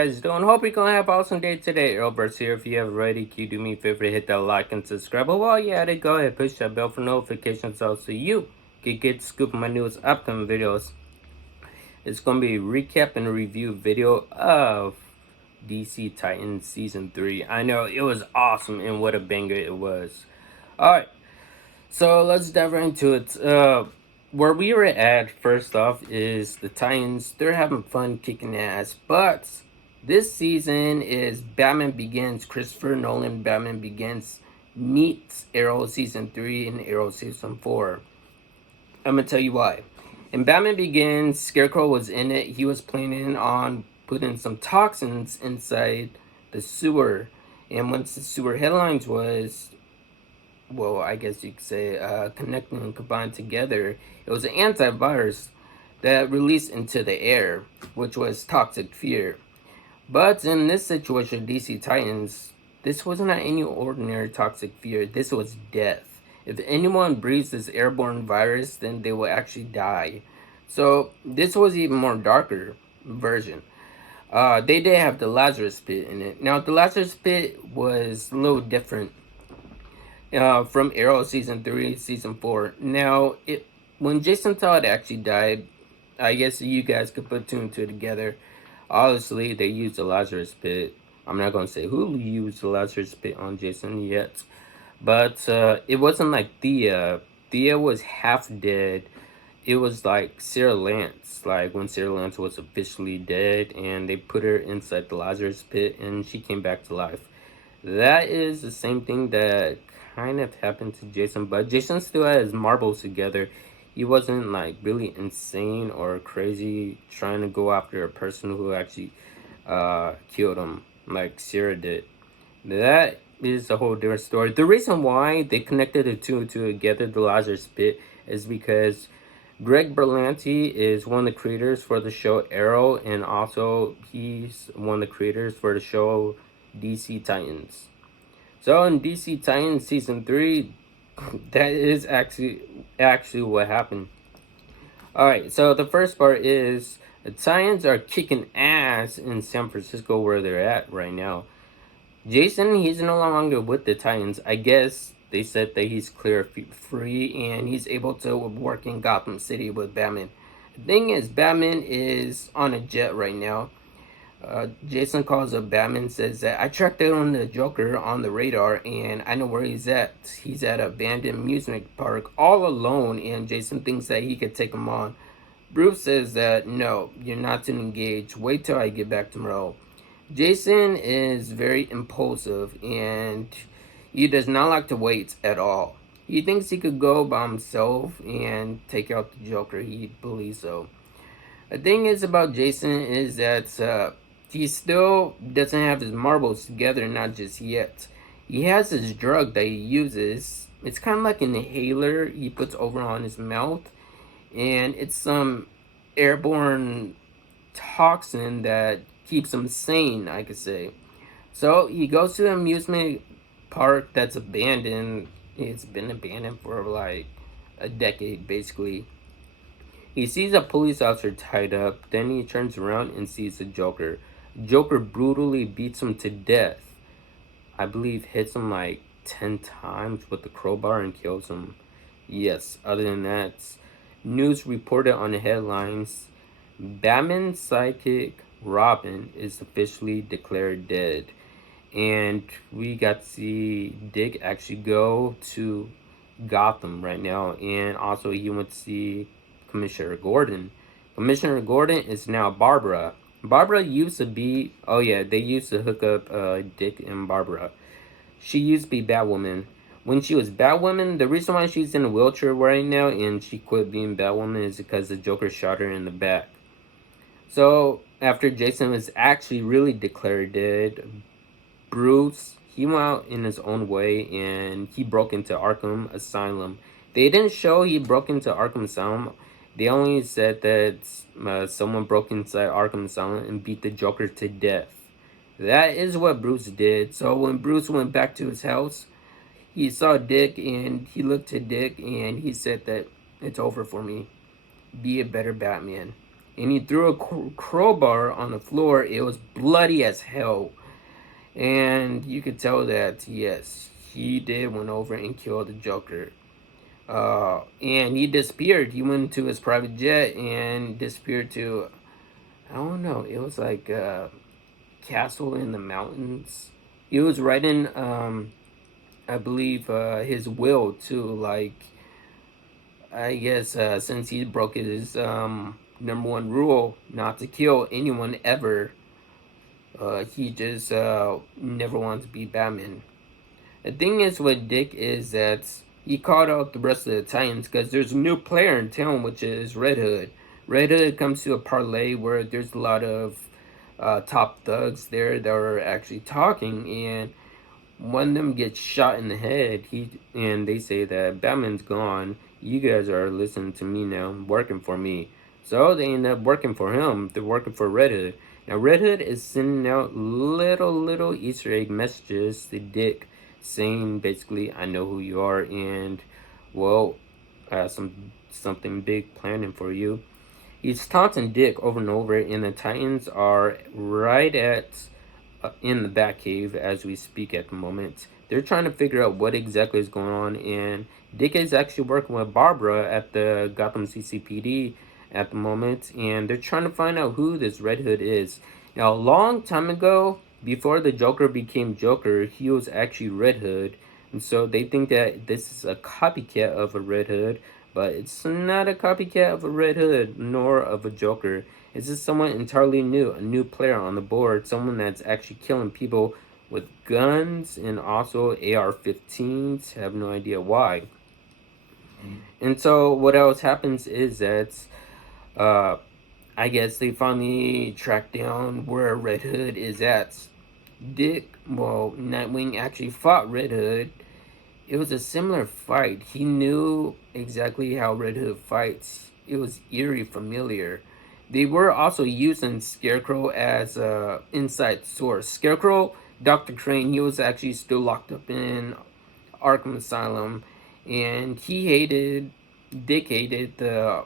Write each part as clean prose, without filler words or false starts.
guys doing? Hope you're gonna have an awesome day today. Arrowverse here. If you haven't already, can you do me a favor, hit that like and subscribe. But while you're at it, go ahead, push that bell for notifications so you can get scoop of my newest upcoming videos. It's gonna be a recap and a review video of DC Titans Season 3. I know it was awesome and what a banger it was. Alright, so let's dive right into it. Where we were at, first off, is the Titans. They're having fun kicking ass, but this season is Batman Begins. Christopher Nolan Batman Begins meets Arrow Season 3 and Arrow Season 4. I'm gonna tell you why. In Batman Begins, Scarecrow was in it. He was planning on putting some toxins inside the sewer. And once the sewer headlines was, well, I guess you could say, connecting and combined together, it was an antivirus that released into the air, which was toxic fear. But in this situation, DC Titans, this wasn't any ordinary toxic fear. This was death. If anyone breathes this airborne virus, then they will actually die. So this was even more darker version. They did have the Lazarus Pit in it. Now the Lazarus Pit was a little different from Arrow Season 3, Season 4. Now, when Jason Todd actually died, I guess you guys could put two and two together. Obviously, they used the Lazarus Pit. I'm not going to say who used the Lazarus Pit on Jason yet. But it wasn't like Thea. Thea was half dead. It was like Sarah Lance. Like when Sarah Lance was officially dead and they put her inside the Lazarus Pit and she came back to life. That is the same thing that kind of happened to Jason, but Jason still had his marbles together. He wasn't like really insane or crazy trying to go after a person who actually killed him like Sarah did. That is a whole different story. The reason why they connected the two together, the Lazarus Pit, is because Greg Berlanti is one of the creators for the show Arrow, and also he's one of the creators for the show DC Titans. So in DC Titans Season 3, that is actually what happened. Alright, so the first part is the Titans are kicking ass in San Francisco where they're at right now. Jason, he's no longer with the Titans. I guess they said that he's clear free and he's able to work in Gotham City with Batman. The thing is, Batman is on a jet right now. Jason calls up Batman, says that I tracked down the Joker on the radar and I know where he's at. He's at an abandoned amusement park all alone, and Jason thinks that he could take him on. Bruce says that no, you're not to engage. Wait till I get back tomorrow. Jason is very impulsive and he does not like to wait at all. He thinks he could go by himself and take out the Joker. He believes so. The thing is about Jason is that he still doesn't have his marbles together, not just yet. He has this drug that he uses. It's kind of like an inhaler he puts over on his mouth. And it's some airborne toxin that keeps him sane, I could say. So he goes to an amusement park that's abandoned. It's been abandoned for like a decade, basically. He sees a police officer tied up. Then he turns around and sees the Joker. Joker brutally beats him to death. I believe hits him like 10 times with the crowbar and kills him. Yes, other than that, news reported on the headlines, Batman's sidekick Robin is officially declared dead. And we got to see Dick actually go to Gotham right now. And also he went to see Commissioner Gordon. Commissioner Gordon is now Barbara. Barbara used to be, oh yeah, they used to hook up Dick and Barbara. She used to be Batwoman. When she was Batwoman, the reason why she's in a wheelchair right now and she quit being Batwoman is because the Joker shot her in the back. So after Jason was actually really declared dead, Bruce, he went out in his own way and he broke into Arkham Asylum. They didn't show he broke into Arkham Asylum. They only said that someone broke inside Arkham Asylum and beat the Joker to death. That is what Bruce did. So when Bruce went back to his house, he saw Dick and he looked at Dick and he said that it's over for me. Be a better Batman. and he threw a crowbar on the floor. It was bloody as hell, and you could tell that, yes, he did went over and killed the Joker. And he disappeared. He went to his private jet and disappeared to, I don't know, it was like a castle in the mountains. He was writing, I believe, his will too. Like, I guess since he broke his #1 rule, not to kill anyone ever, he just never wanted to be Batman. The thing is with Dick is that he called out the rest of the Titans because there's a new player in town, which is Red Hood. Red Hood comes to a parlay where there's a lot of top thugs there that are actually talking, and one of them gets shot in the head. And they say that Batman's gone. You guys are listening to me now, working for me. So they end up working for him. They're working for Red Hood. Now Red Hood is sending out little Easter egg messages to Dick, saying basically, I know who you are, and well, I have something big planning for you. He's taunting Dick over and over, and the Titans are right at in the Batcave as we speak at the moment. They're trying to figure out what exactly is going on, and Dick is actually working with Barbara at the Gotham CCPD at the moment, and they're trying to find out who this Red Hood is. Now, a long time ago, before the Joker became Joker, he was actually Red Hood, and so they think that this is a copycat of a Red Hood, but it's not a copycat of a Red Hood, nor of a Joker. It's just someone entirely new, a new player on the board, someone that's actually killing people with guns and also AR-15s. Have no idea why. And so what else happens is that I guess they finally track down where Red Hood is at. Nightwing actually fought Red Hood. It was a similar fight. He knew exactly how Red Hood fights. It was eerie familiar. They were also using Scarecrow as a inside source. Scarecrow, Dr. Crane, he was actually still locked up in Arkham Asylum, and Dick hated the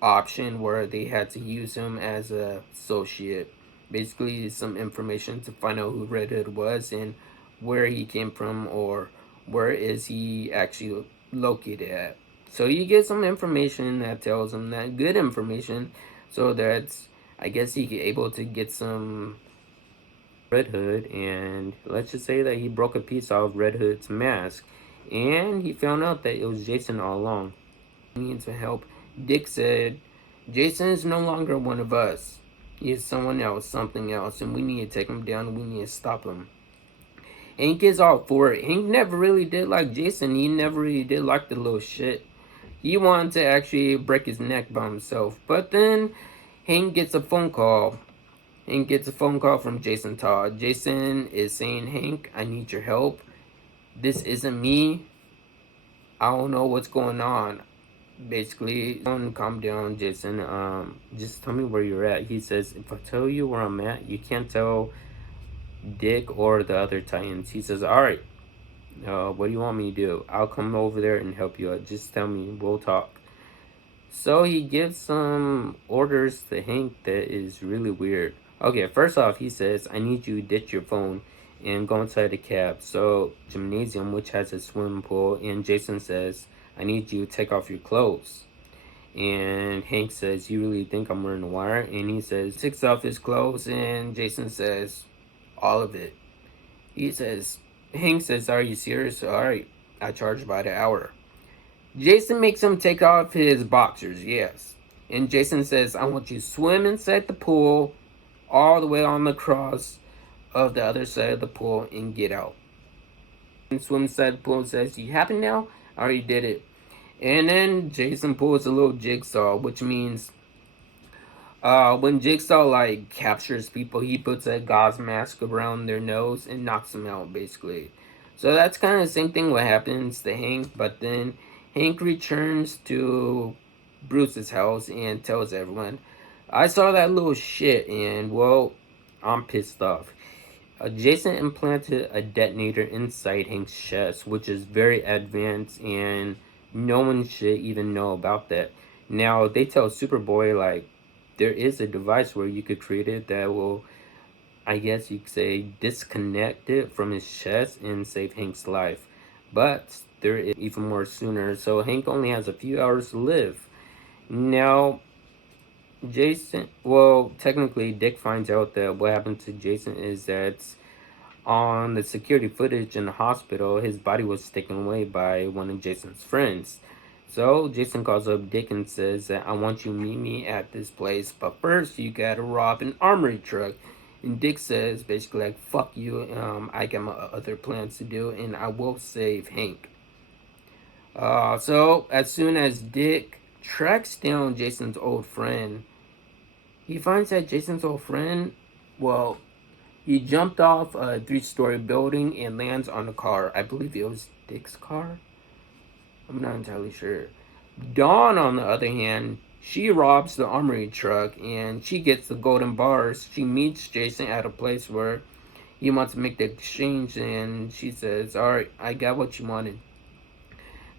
option where they had to use him as a associate. Basically, some information to find out who Red Hood was and where he came from, or where is he actually located at. So you get some information that tells him that, good information, so that I guess he able to get some Red Hood, and let's just say that he broke a piece off Red Hood's mask, and he found out that it was Jason all along. He needs some help. Dick said, Jason is no longer one of us. He is someone else, something else, and we need to take him down, and we need to stop him. Hank is all for it. Hank never really did like Jason. He never really did like the little shit. He wanted to actually break his neck by himself. But then Hank gets a phone call. Hank gets a phone call from Jason Todd. Jason is saying, Hank, I need your help. This isn't me. I don't know what's going on. Basically, calm down, Jason. Just tell me where you're at. He says, if I tell you where I'm at, you can't tell Dick or the other Titans. He says, alright, what do you want me to do? I'll come over there and help you out. Just tell me, we'll talk. So he gives some orders to Hank that is really weird. Okay, first off, he says, I need you to ditch your phone and go inside the cab. So, gymnasium, which has a swimming pool, and Jason says, I need you to take off your clothes. And Hank says, you really think I'm wearing a wire? And he says, takes off his clothes, and Jason says, all of it. Hank says, are you serious? Alright, I charge by the hour. Jason makes him take off his boxers, yes. And Jason says, I want you to swim inside the pool all the way on the cross of the other side of the pool and get out. And swim inside the pool and says, you happy now? I already did it. And then Jason pulls a little jigsaw, which means when Jigsaw like captures people, he puts a gauze mask around their nose and knocks them out, basically. So that's kind of the same thing what happens to Hank, but then Hank returns to Bruce's house and tells everyone, I saw that little shit, and well, I'm pissed off. Jason implanted a detonator inside Hank's chest, which is very advanced, and no one should even know about that. Now, they tell Superboy, like, there is a device where you could create it that will, I guess you could say, disconnect it from his chest and save Hank's life. But there is even more sooner, so Hank only has a few hours to live. Now, Jason, well, technically, Dick finds out that what happened to Jason is that on the security footage in the hospital, his body was taken away by one of Jason's friends. So Jason calls up Dick and says that I want you to meet me at this place, but first you gotta rob an armory truck. And Dick says basically like, fuck you, I got my other plans to do and I will save Hank. So as soon as Dick tracks down Jason's old friend, he finds that Jason's old friend, well, he jumped off a 3-story building and lands on a car. I believe it was Dick's car. I'm not entirely sure. Dawn, on the other hand, she robs the armory truck and she gets the golden bars. She meets Jason at a place where he wants to make the exchange and she says, alright, I got what you wanted.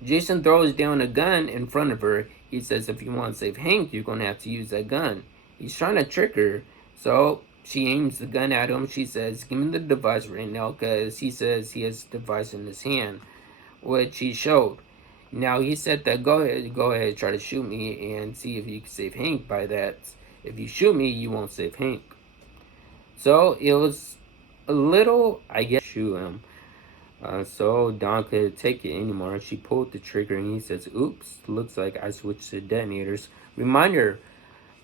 Jason throws down a gun in front of her. He says if you want to save Hank, you're going to have to use that gun. He's trying to trick her. So she aims the gun at him. She says, give me the device right now, because he says he has the device in his hand, which he showed. Now he said that go ahead, try to shoot me and see if you can save Hank by that. If you shoot me, you won't save Hank. So it was a little, I guess, shoot him. So Dawn couldn't take it anymore. She pulled the trigger and he says, oops, looks like I switched to detonators. Reminder,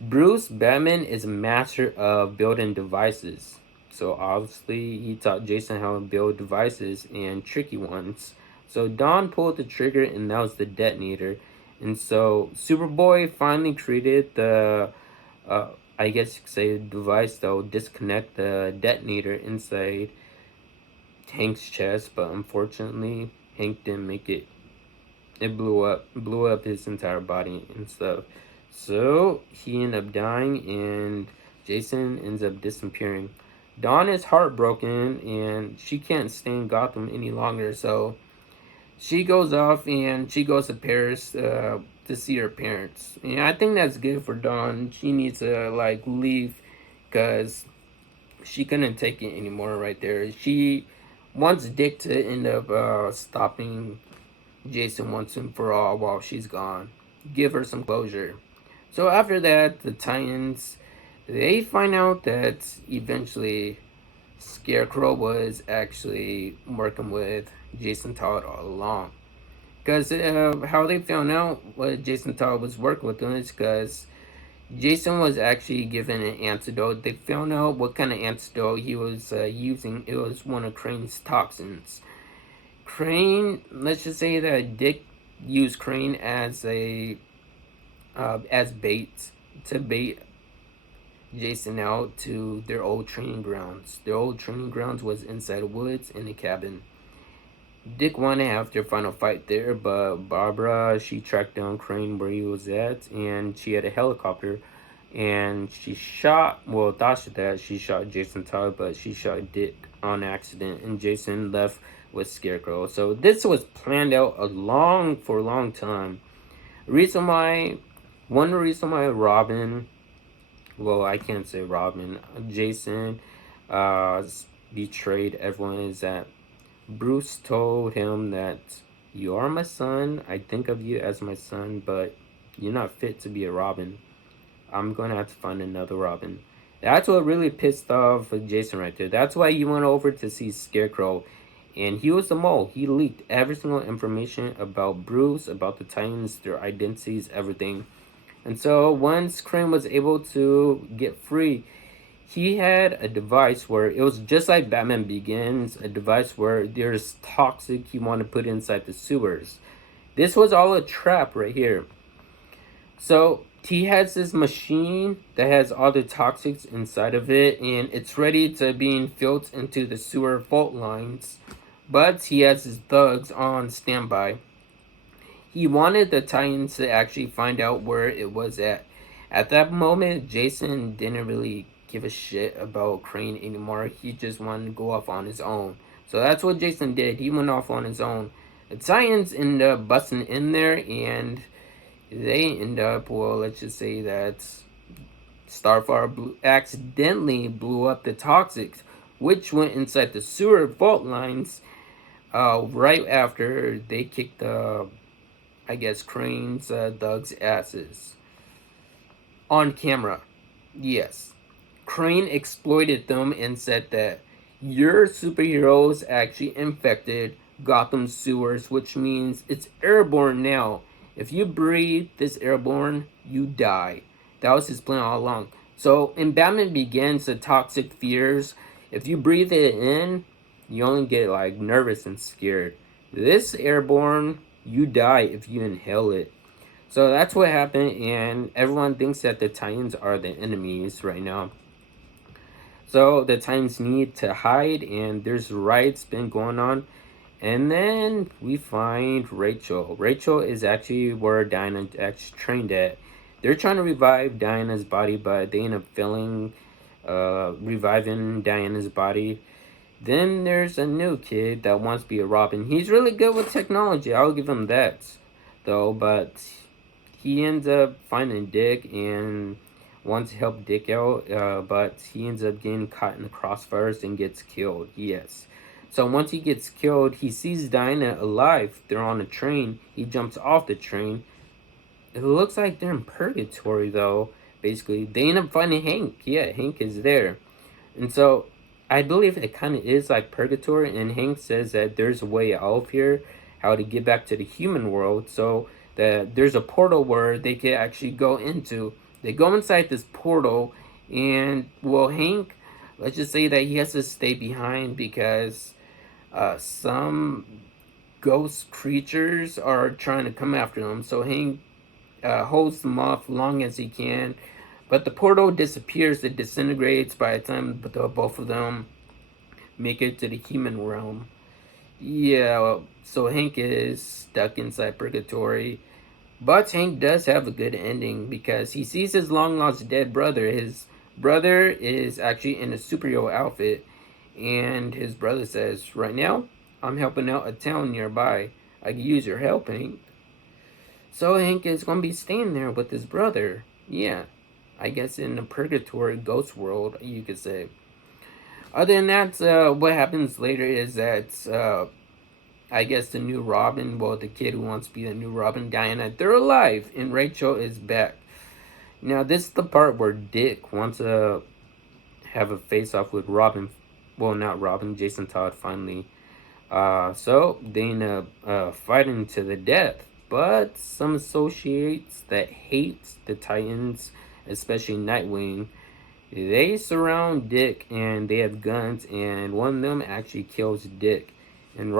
Bruce Batman is a master of building devices. So obviously he taught Jason how to build devices and tricky ones. So Dawn pulled the trigger and that was the detonator. And so Superboy finally created the, I guess you could say, device that will disconnect the detonator inside Hank's chest. But unfortunately, Hank didn't make it. It blew up his entire body and stuff. So he ended up dying and Jason ends up disappearing. Dawn is heartbroken and she can't stay in Gotham any longer. So she goes off and she goes to Paris to see her parents. And I think that's good for Dawn. She needs to like leave because she couldn't take it anymore right there. She wants Dick to end up stopping Jason once and for all while she's gone. Give her some closure. So after that, the Titans, they find out that eventually Scarecrow was actually working with Jason Todd all along. Because how they found out what Jason Todd was working with them is because Jason was actually given an antidote. They found out what kind of antidote he was using. It was one of Crane's toxins. Crane, let's just say that Dick used Crane as bait to bait Jason out to their old training grounds. Their old training grounds was inside the woods in a cabin. Dick wanted to have their final fight there, but Barbara, she tracked down Crane where he was at, and she had a helicopter, and she shot, well, she shot Jason Todd, but she shot Dick on accident, and Jason left with Scarecrow. So this was planned out for a long time. One reason why Robin, well, I can't say Robin, Jason betrayed everyone is that Bruce told him that you are my son, I think of you as my son, but you're not fit to be a Robin. I'm gonna have to find another Robin. That's what really pissed off Jason right there. That's why he went over to see Scarecrow. And he was the mole. He leaked every single information about Bruce, about the Titans, their identities, everything. And so once Crane was able to get free, he had a device where it was just like Batman Begins, a device where there's toxic he wanted to put inside the sewers. This was all a trap right here. So he has this machine that has all the toxics inside of it, and it's ready to being filled into the sewer fault lines. But he has his thugs on standby. He wanted the Titans to actually find out where it was at. At that moment, Jason didn't really give a shit about Crane anymore. He just wanted to go off on his own. So that's what Jason did. He went off on his own. The Titans ended up busting in there, and they end up, well, let's just say that Starfire accidentally blew up the Toxics, which went inside the sewer fault lines right after they kicked the, I guess, Crane's Doug's asses on camera. Yes, Crane exploited them and said that your superheroes actually infected Gotham sewers, which means it's airborne now. If you breathe this airborne, you die. That was his plan all along. So in Batman Begins, the toxic fears, if you breathe it in, you only get like nervous and scared. This airborne, you die if you inhale it. So that's what happened, and everyone thinks that the Titans are the enemies right now. So the Titans need to hide, and there's riots been going on. And then we find Rachel. Rachel is actually where Diana actually trained at. They're trying to revive Diana's body, but they end up failing, reviving Diana's body. Then there's a new kid that wants to be a Robin. He's really good with technology, I'll give him that, though, but he ends up finding Dick and wants to help Dick out, but he ends up getting caught in the crossfires and gets killed. Yes. So once he gets killed, he sees Dinah alive. They're on a train. He jumps off the train. It looks like they're in purgatory, though. Basically, they end up finding Hank. Yeah, Hank is there. And so I believe it kind of is like purgatory, and Hank says that there's a way out of here, how to get back to the human world. So that there's a portal where they can actually go into. They go inside this portal, and well, Hank, let's just say that he has to stay behind because some ghost creatures are trying to come after them. So Hank holds them off long as he can, but the portal disappears. It disintegrates by the time both of them make it to the human realm. Yeah, so Hank is stuck inside purgatory. But Hank does have a good ending because he sees his long-lost dead brother. His brother is actually in a superhero outfit, and his brother says, right now, I'm helping out a town nearby. I could use your help, Hank. So Hank is going to be staying there with his brother. Yeah, I guess in the purgatory ghost world, you could say. Other than that, what happens later is that I guess the new Robin, well, the kid who wants to be the new Robin, Diana, they're alive, and Rachel is back. Now, this is the part where Dick wants to have a face-off with Robin. Well, not Robin, Jason Todd, finally. So, they end up fighting to the death. But some associates that hate the Titans, especially Nightwing, they surround Dick, and they have guns, and one of them actually kills Dick. And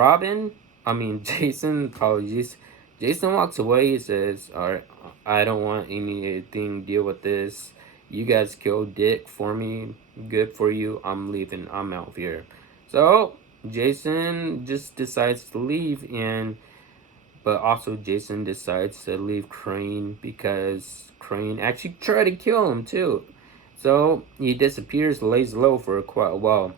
Jason, apologies. Jason walks away. He says, alright, I don't want anything to deal with this. You guys killed Dick for me. Good for you. I'm leaving. I'm out of here. So, Jason just decides to leave, but also Jason decides to leave Crane because Crane actually tried to kill him too. So, he disappears, lays low for quite a while.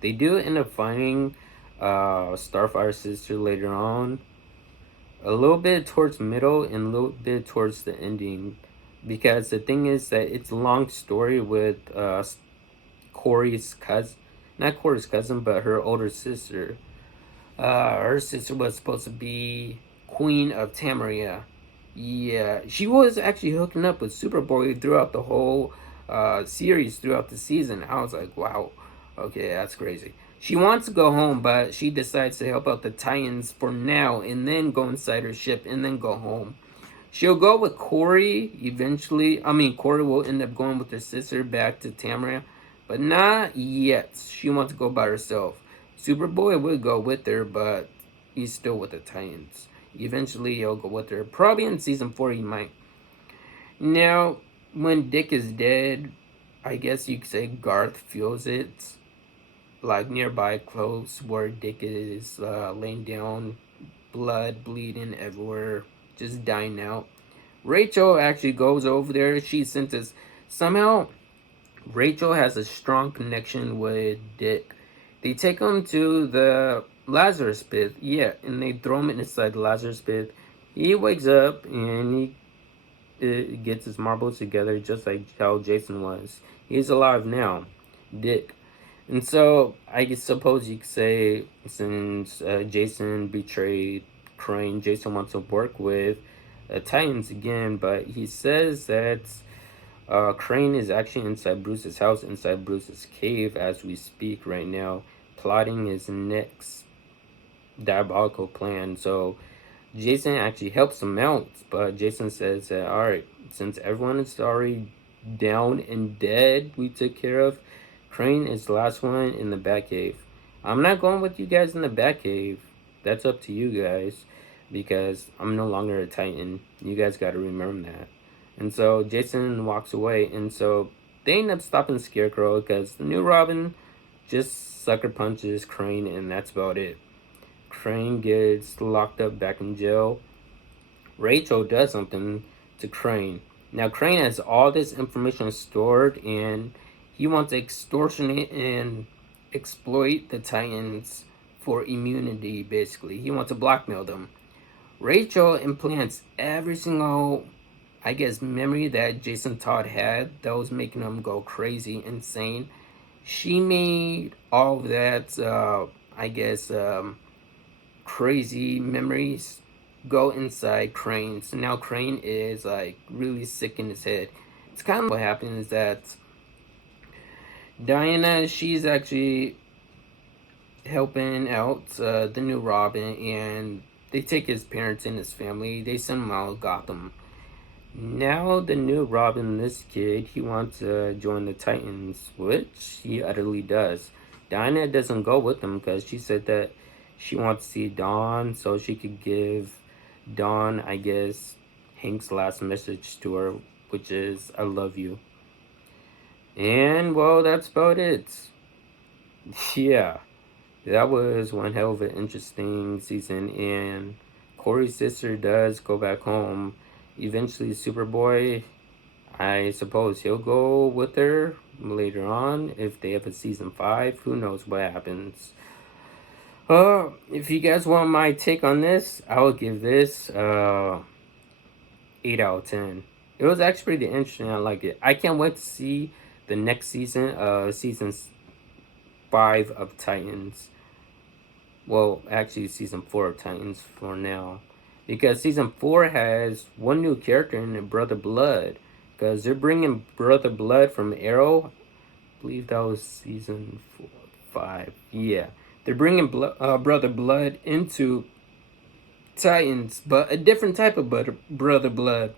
They do end up finding Starfire's sister later on, a little bit towards middle and a little bit towards the ending, because the thing is that it's a long story with Corey's cousin, not Corey's cousin, but her older sister. Her sister was supposed to be Queen of Tamaria. Yeah, she was actually hooking up with Superboy throughout the whole series, throughout the season. I was like, wow, okay, that's crazy. She wants to go home, but she decides to help out the Titans for now and then go inside her ship and then go home. She'll go with Corey eventually. Corey will end up going with her sister back to Tamaria, but not yet. She wants to go by herself. Superboy will go with her, but he's still with the Titans. Eventually, he'll go with her. Probably in season 4, he might. Now, when Dick is dead, I guess you could say Garth feels it. Like nearby, close where Dick is laying down, blood bleeding everywhere, just dying out. Rachel actually goes over there. She senses somehow Rachel has a strong connection with Dick. They take him to the Lazarus pit, yeah, and they throw him inside the Lazarus pit. He wakes up and he gets his marbles together, just like how Jason was. He's alive now, Dick. And so I suppose you could say, since Jason betrayed Crane, Jason wants to work with Titans again, but he says that Crane is actually inside Bruce's house, inside Bruce's cave as we speak right now, plotting his next diabolical plan. So Jason actually helps him out, but Jason says that, alright, since everyone is already down and dead, we took care of, Crane is the last one in the Batcave. I'm not going with you guys in the Batcave. That's up to you guys, because I'm no longer a Titan. You guys got to remember that. And so Jason walks away, and so they end up stopping Scarecrow because the new Robin just sucker punches Crane, and that's about it. Crane gets locked up back in jail. Rachel does something to Crane. Now Crane has all this information stored, and he wants to extortionate and exploit the Titans for immunity, basically. He wants to blackmail them. Rachel implants every single, I guess, memory that Jason Todd had that was making him go crazy, insane. She made all of that, I guess, crazy memories go inside Crane. So now Crane is like really sick in his head. It's kind of what happened is that Diana, she's actually helping out the new Robin, and they take his parents and his family. They send him out of Gotham. Now the new Robin, this kid, he wants to join the Titans, which he utterly does. Diana doesn't go with him because she said that she wants to see Dawn so she could give Dawn, I guess, Hank's last message to her, which is, I love you. And, well, that's about it. Yeah, that was one hell of an interesting season. And Corey's sister does go back home. Eventually, Superboy, I suppose he'll go with her later on. If they have a season 5, who knows what happens. If you guys want my take on this, I will give this 8 out of 10. It was actually pretty interesting. I like it. I can't wait to see the next season, season 5 of Titans. Well, actually season 4 of Titans for now. Because season 4 has one new character in it, Brother Blood. Because they're bringing Brother Blood from Arrow. I believe that was season 5. Yeah. They're bringing Brother Blood into Titans. But a different type of Brother Blood.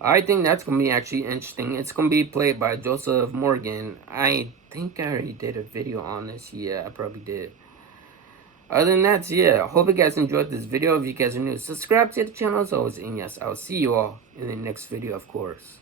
I think that's going to be actually interesting. It's going to be played by Joseph Morgan. I think I already did a video on this. Yeah, I probably did. Other than that, yeah, I hope you guys enjoyed this video. If you guys are new, subscribe to the channel as always. And yes, I'll see you all in the next video, of course.